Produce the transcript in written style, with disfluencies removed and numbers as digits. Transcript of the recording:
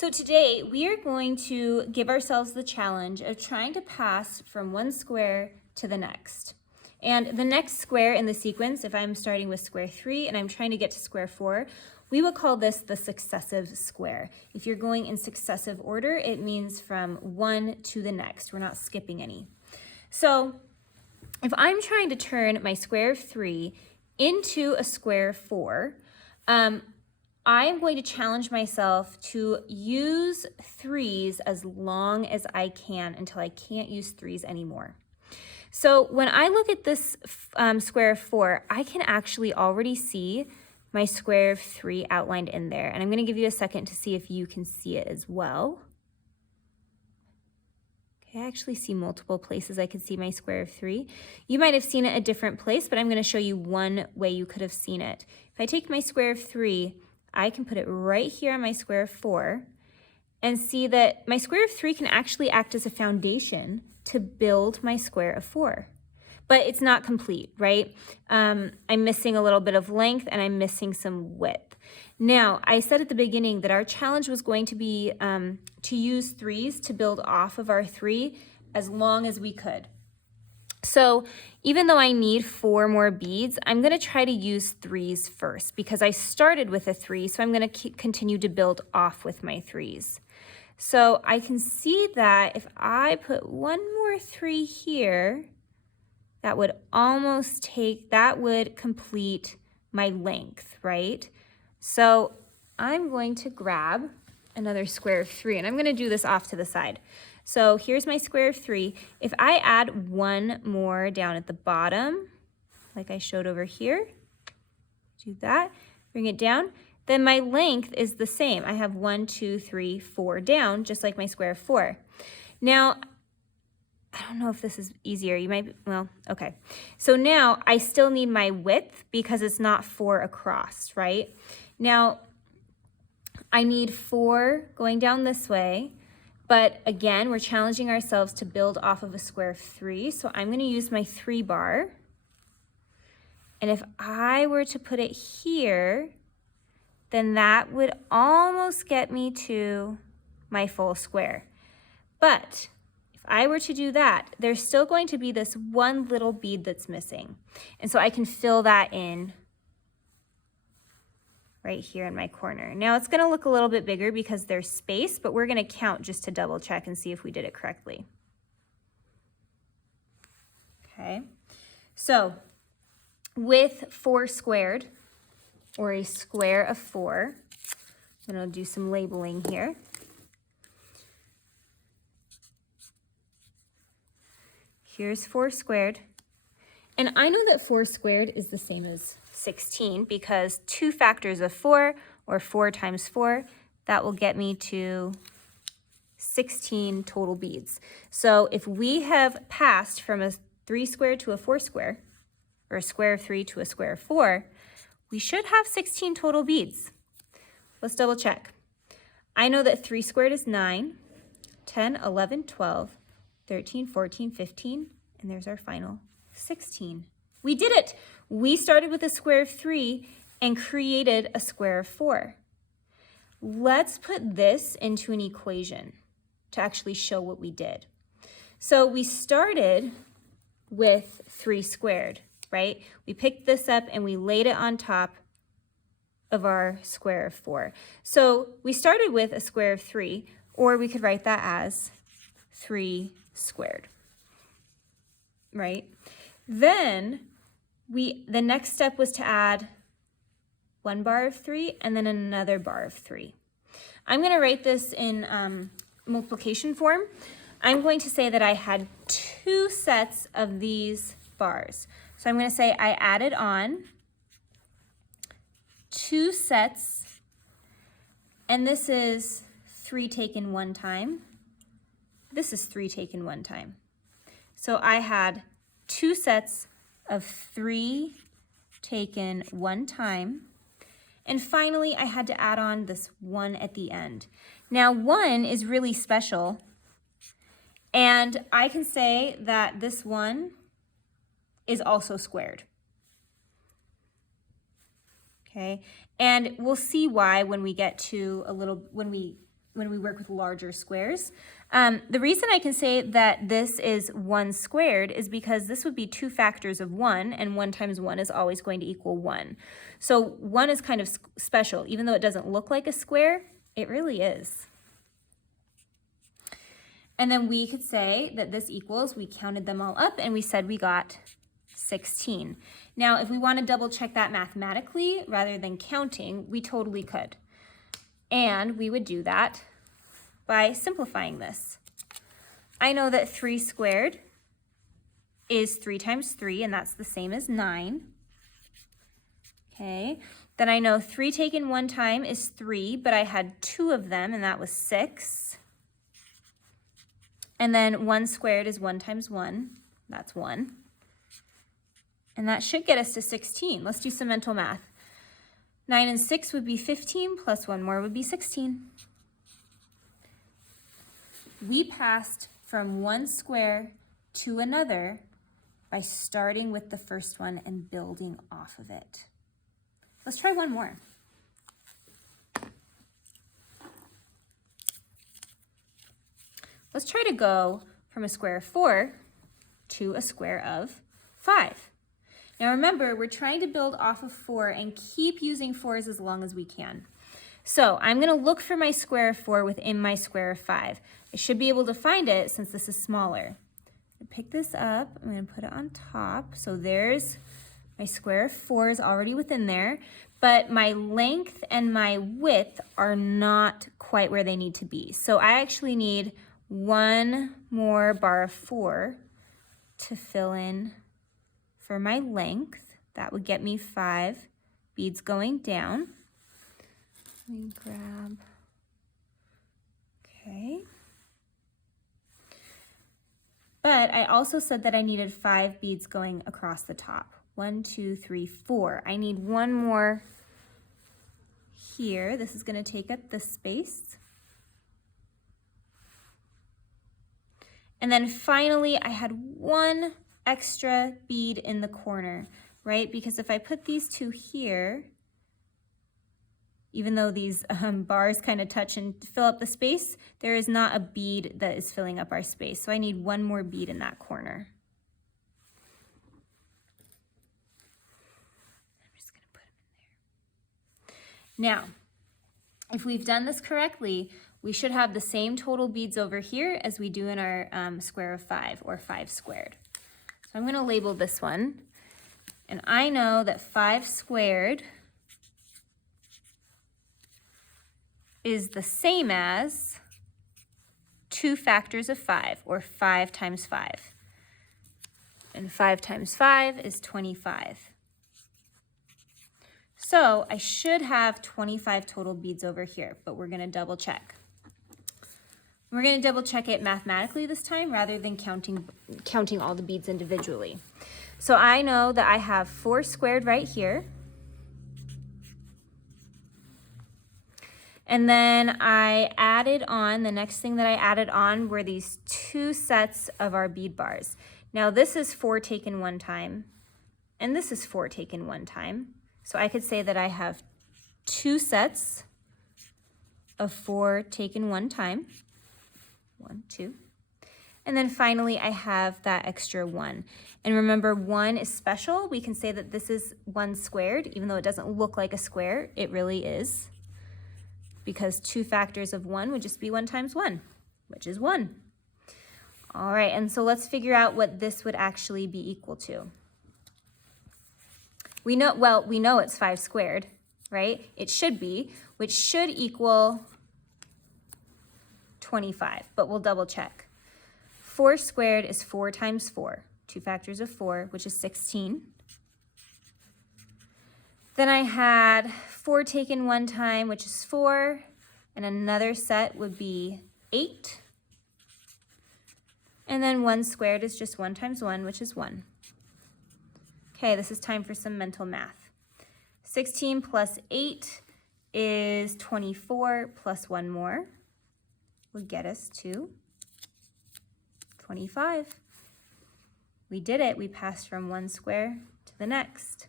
So today we are going to give ourselves the challenge of trying to pass from one square to the next. And the next square in the sequence, if I'm starting with square 3 and I'm trying to get to square 4, we would call this the successive square. If you're going in successive order, it means from one to the next. We're not skipping any. So if I'm trying to turn my square of 3 into a square of 4, I'm going to challenge myself to use 3s as long as I can until I can't use 3s anymore. So when I look at this square of 4, I can actually already see my square of 3 outlined in there. And I'm going to give you a second to see if you can see it as well. Okay, I actually see multiple places I could see my square of 3. You might have seen it a different place, but I'm going to show you one way you could have seen it. If I take my square of 3, I can put it right here on my square of 4 and see that my square of 3 can actually act as a foundation to build my square of 4. But it's not complete, right? I'm missing a little bit of length and I'm missing some width. Now, I said at the beginning that our challenge was going to be to use 3s to build off of our 3 as long as we could. So even though I need 4 more beads, I'm going to try to use 3s first because I started with a 3, so I'm going to continue to build off with my 3s. So I can see that if I put one more 3 here, that would complete my length, right? So I'm going to grab another square of 3, and I'm going to do this off to the side. So here's my square of 3. If I add one more down at the bottom, like I showed over here, do that, bring it down, then my length is the same. I have 1, 2, 3, 4 down, just like my square of 4. Now, I don't know if this is easier. You might, well, okay. So now I still need my width because it's not 4 across, right? Now, I need 4 going down this way. But again, we're challenging ourselves to build off of a square of 3. So I'm going to use my 3 bar. And if I were to put it here, then that would almost get me to my full square. But if I were to do that, there's still going to be this one little bead that's missing. And so I can fill that in right here in my corner. Now it's going to look a little bit bigger because there's space, but we're going to count just to double check and see if we did it correctly. Okay, so with 4 squared, or a square of 4, I'm going to do some labeling here. Here's 4 squared. And I know that 4 squared is the same as 16 because 2 factors of 4, or 4 times 4, that will get me to 16 total beads. So if we have passed from a 3 squared to a 4 square, or a square of 3 to a square of 4, we should have 16 total beads. Let's double check. I know that 3 squared is 9, 10, 11, 12, 13, 14, 15, and there's our final 16. We did it. We started with a square of 3 and created a square of 4. Let's put this into an equation to actually show what we did. So we started with 3 squared, right? We picked this up and we laid it on top of our square of 4. So we started with a square of 3, or we could write that as 3 squared, right? Then the next step was to add 1 bar of 3 and then another bar of 3. I'm going to write this in multiplication form. I'm going to say that I had 2 sets of these bars. So I'm going to say I added on 2 sets, and this is 3 taken 1 time. This is 3 taken 1 time. So I had 2 sets of 3 taken 1 time. And finally, I had to add on this 1 at the end. Now, 1 is really special. And I can say that this 1 is also squared. Okay, and we'll see why when we get to when we when we work with larger squares. The reason I can say that this is 1 squared is because this would be 2 factors of 1, and 1 times 1 is always going to equal 1. So 1 is kind of special. Even though it doesn't look like a square, it really is. And then we could say that this equals, we counted them all up, and we said we got 16. Now, if we want to double check that mathematically rather than counting, we totally could. And we would do that by simplifying this. I know that 3 squared is 3 times 3, and that's the same as 9. Okay, then I know 3 taken 1 time is 3, but I had 2 of them, and that was 6. And then 1 squared is 1 times 1, that's 1. And that should get us to 16. Let's do some mental math. 9 and 6 would be 15, plus 1 more would be 16. We passed from one square to another by starting with the first one and building off of it. Let's try one more. Let's try to go from a square of 4 to a square of 5. Now remember, we're trying to build off of 4 and keep using 4s as long as we can. So I'm going to look for my square of 4 within my square of 5. I should be able to find it since this is smaller. Pick this up, I'm going to put it on top. So there's my square of 4 is already within there, but my length and my width are not quite where they need to be. So I actually need 1 more bar of 4 to fill in for my length. That would get me 5 beads going down. Let me grab, okay. But I also said that I needed 5 beads going across the top. 1, 2, 3, 4. I need 1 more here. This is going to take up this space. And then finally, I had 1 extra bead in the corner, right? Because if I put these 2 here, even though these bars kind of touch and fill up the space, there is not a bead that is filling up our space. So I need 1 more bead in that corner. I'm just going to put them in there. Now, if we've done this correctly, we should have the same total beads over here as we do in our square of 5, or 5 squared. So I'm going to label this one. And I know that 5 squared is the same as 2 factors of 5, or 5 times 5. And 5 times 5 is 25. So I should have 25 total beads over here, but we're going to double check. We're going to double check it mathematically this time rather than counting all the beads individually. So I know that I have 4 squared right here. And then I added on, the next thing that I added on were these 2 sets of our bead bars. Now this is 4 taken 1 time, and this is 4 taken 1 time. So I could say that I have 2 sets of 4 taken 1 time. 1, 2. And then finally, I have that extra 1. And remember, 1 is special. We can say that this is 1 squared, even though it doesn't look like a square, it really is. Because 2 factors of 1 would just be 1 times 1, which is 1. All right, and so let's figure out what this would actually be equal to. We know it's 5 squared, right? It should be, which should equal 25, but we'll double check. 4 squared is 4 times 4, 2 factors of 4, which is 16. Then I had 4 taken 1 time, which is 4, and another set would be 8. And then 1 squared is just 1 times 1, which is 1. Okay, this is time for some mental math. 16 plus 8 is 24, plus 1 more would get us to 25. We did it. We passed from one square to the next.